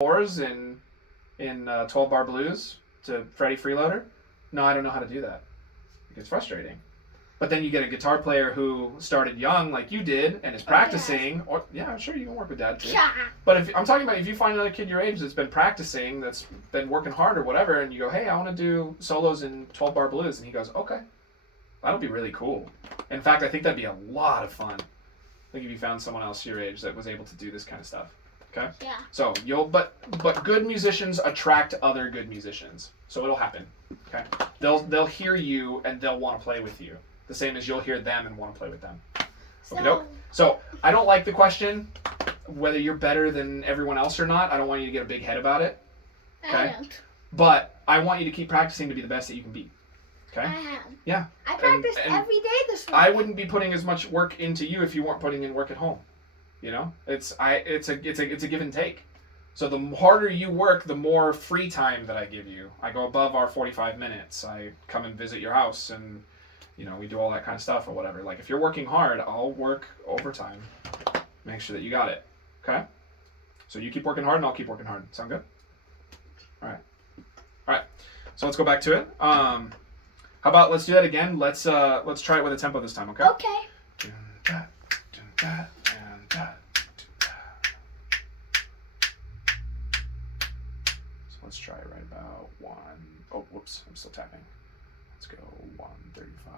fours in 12 bar blues to Freddie Freeloader? No, I don't know how to do that. It's frustrating. But then you get a guitar player who started young like you did and is practicing. Or yeah, I'm sure you can work with Dad too. Yeah. But if I'm talking about if you find another kid your age that's been practicing, that's been working hard or whatever, and you go, hey, I want to do solos in 12 bar blues, and he goes, okay, that'll be really cool. In fact, I think that'd be a lot of fun. I think if you found someone else your age that was able to do this kind of stuff. Okay? Yeah. So but good musicians attract other good musicians. So it'll happen. Okay? They'll hear you and they'll want to play with you. The same as you'll hear them and want to play with them. So I don't like the question whether you're better than everyone else or not. I don't want you to get a big head about it. Okay? I don't. But I want you to keep practicing to be the best that you can be. Okay? I have. Yeah. I practiced every day this week. I wouldn't be putting as much work into you if you weren't putting in work at home. You know? It's a give and take. So the harder you work, the more free time that I give you. I go above our 45 minutes. I come and visit your house and we do all that kind of stuff or whatever. Like, if you're working hard, I'll work overtime. Make sure that you got it. Okay? So you keep working hard and I'll keep working hard. Sound good? All right. So let's go back to it. How about let's do that again. Let's try it with a tempo this time, okay? Okay. So let's try it right about one. Oh, whoops. I'm still tapping. Let's go 135.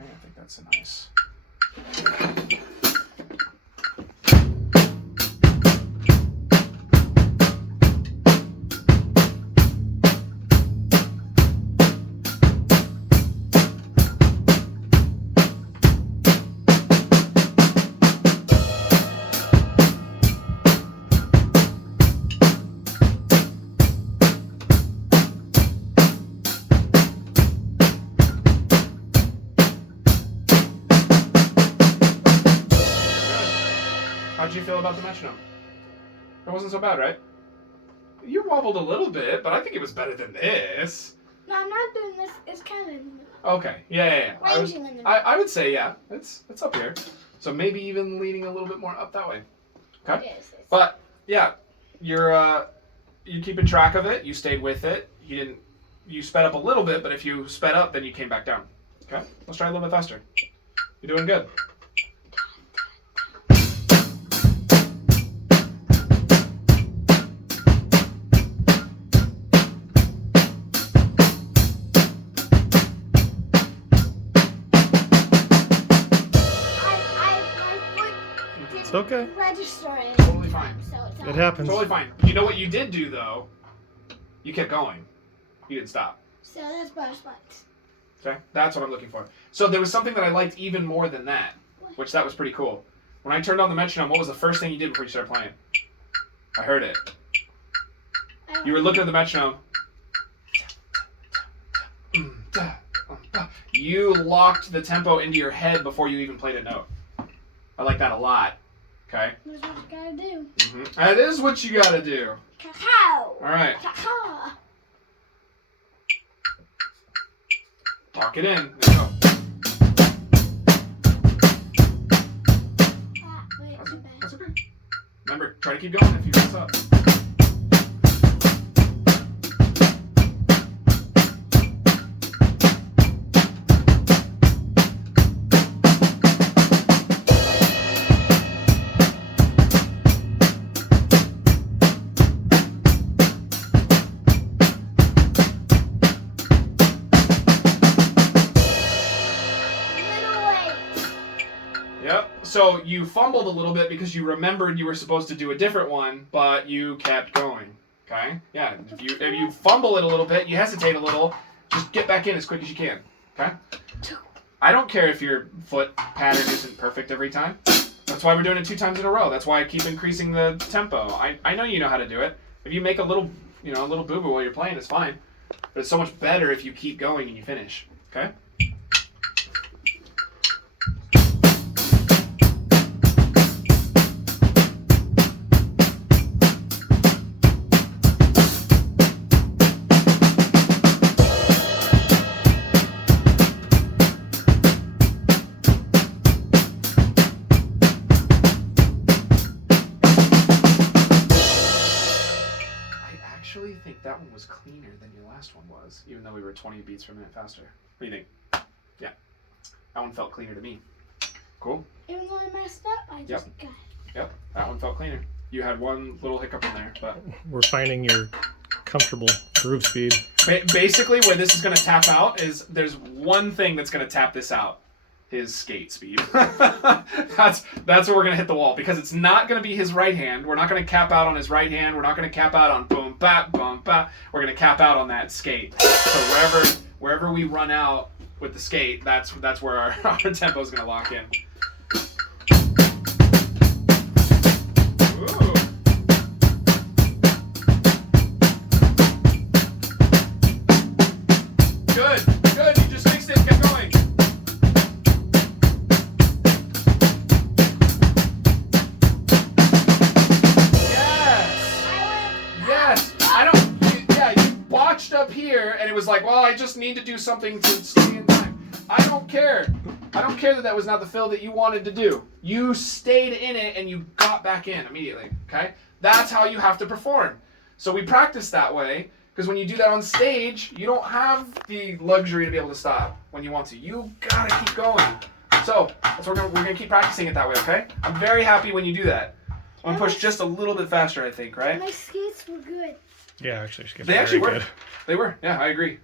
Okay, I think that's a nice. How'd you feel about the metronome? It wasn't so bad, right? You wobbled a little bit, but I think it was better than this. No, I'm not doing this. It's kind of in the middle. Okay, yeah. Ranging in the middle. I would say, yeah, it's up here. So maybe even leaning a little bit more up that way. Okay? It is. But, yeah, you're keeping track of it. You stayed with it. You sped up a little bit, but if you sped up, then you came back down. Okay? Let's try a little bit faster. You're doing good. It's okay. Registering. Totally fine. It happens. Totally fine. You know what you did do, though? You kept going. You didn't stop. So that's bonus points. Okay? That's what I'm looking for. So there was something that I liked even more than that, which that was pretty cool. When I turned on the metronome, what was the first thing you did before you started playing? I heard it. You were looking at the metronome. You locked the tempo into your head before you even played a note. I like that a lot. Okay? That's what you gotta do. Mm-hmm. That is what you gotta do. Cacao. All right. Cacao. Lock it in. There you go. Wait, too bad. That's okay. Remember, try to keep going if you mess up. Yep. So you fumbled a little bit because you remembered you were supposed to do a different one, but you kept going. Okay? Yeah. If you fumble it a little bit, you hesitate a little, just get back in as quick as you can. Okay? I don't care if your foot pattern isn't perfect every time. That's why we're doing it 2 times in a row. That's why I keep increasing the tempo. I know you know how to do it. If you make a little boo-boo while you're playing, it's fine. But it's so much better if you keep going and you finish. Okay? actually think that one was cleaner than your last one was, even though we were 20 beats per minute faster. What do you think? Yeah. That one felt cleaner to me. Cool? Even though I messed up, I just got it. Yep. That one felt cleaner. You had one little hiccup in there, but... We're finding your comfortable groove speed. Basically, where this is going to tap out is there's one thing that's going to tap this out. His skate speed. That's where we're going to hit the wall, because it's not going to be his right hand. We're not going to cap out on his right hand. We're not going to cap out on boom, bap, boom, bap. We're going to cap out on that skate. So wherever we run out with the skate, that's where our tempo is going to lock in. Ooh. Good. You just fixed it. Keep going. Up here, and it was like, well, I just need to do something to stay in time. I don't care that was not the fill that you wanted to do. You stayed in it and you got back in immediately. Okay, that's how you have to perform. So we practice that way, because when you do that on stage, you don't have the luxury to be able to stop when you want to. You gotta keep going. So that's what we're gonna keep practicing it that way. Okay, I'm very happy when you do that. I'm gonna push just a little bit faster, I think, right? My skates were good. Yeah, actually, they actually were. Good. They were. Yeah, I agree.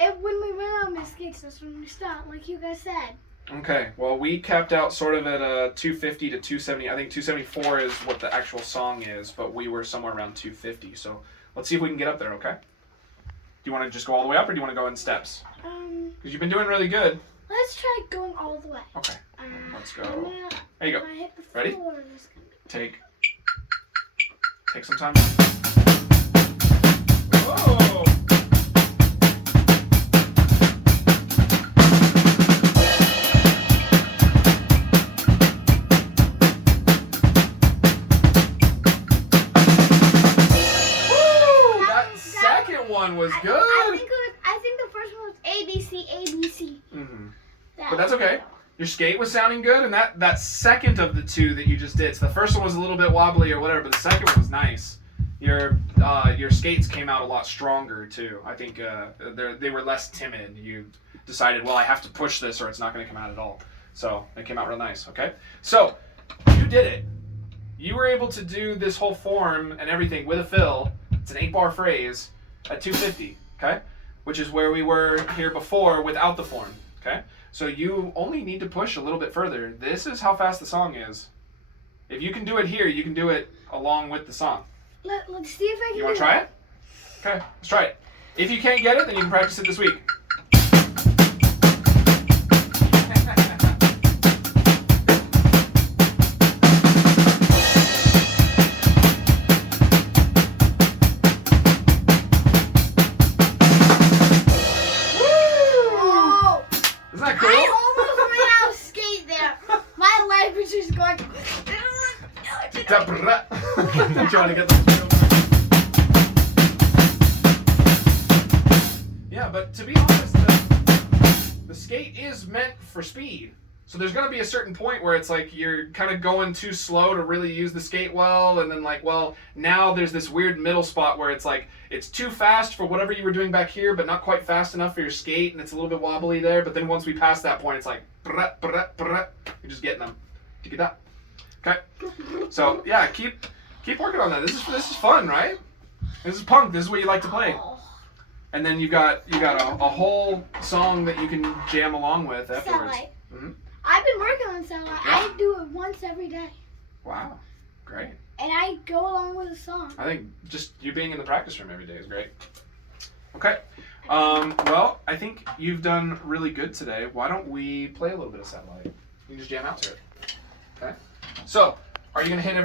And when we ran out of my skates, that's when we stopped, like you guys said. Okay. Well, we capped out sort of at a 250 to 270. I think 274 is what the actual song is, but we were somewhere around 250. So let's see if we can get up there. Okay. Do you want to just go all the way up, or do you want to go in steps? Because you've been doing really good. Let's try going all the way. Okay. Let's go. There you go. Ready? Take some time. Whoa! That second one was good. I think the first one was ABC, ABC. Mm-hmm. But that's okay. Your skate was sounding good, and that second of the two that you just did, so the first one was a little bit wobbly or whatever, but the second one was nice. Your skates came out a lot stronger too. I think they were less timid. You decided, well, I have to push this or it's not going to come out at all. So it came out real nice. Okay, so you did it. You were able to do this whole form and everything with a fill. It's an 8-bar phrase at 250. Okay, which is where we were here before without the form. Okay, so you only need to push a little bit further. This is how fast the song is. If you can do it here, you can do it along with the song. Let's see if I can. You want to try it? Okay, let's try it. If you can't get it, then you can practice it this week. Whoa! Isn't that cool? I almost ran out of skate there. My life was just going. Trying to get those. Yeah, but to be honest, the skate is meant for speed. So there's going to be a certain point where it's like you're kind of going too slow to really use the skate well, and then like, well, now there's this weird middle spot where it's like it's too fast for whatever you were doing back here, but not quite fast enough for your skate, and it's a little bit wobbly there. But then once we pass that point, it's like you're just getting them. You get that? Okay. So yeah, keep working on that. This is fun, right? This is punk. This is what you like to play. And then you got a whole song that you can jam along with afterwards. Satellite. Mm-hmm. I've been working on satellite. Yeah. I do it once every day. Wow, great. And I go along with a song. I think just you being in the practice room every day is great. Okay. Well, I think you've done really good today. Why don't we play a little bit of satellite? You can just jam out to it. Okay. So, are you gonna hit everything?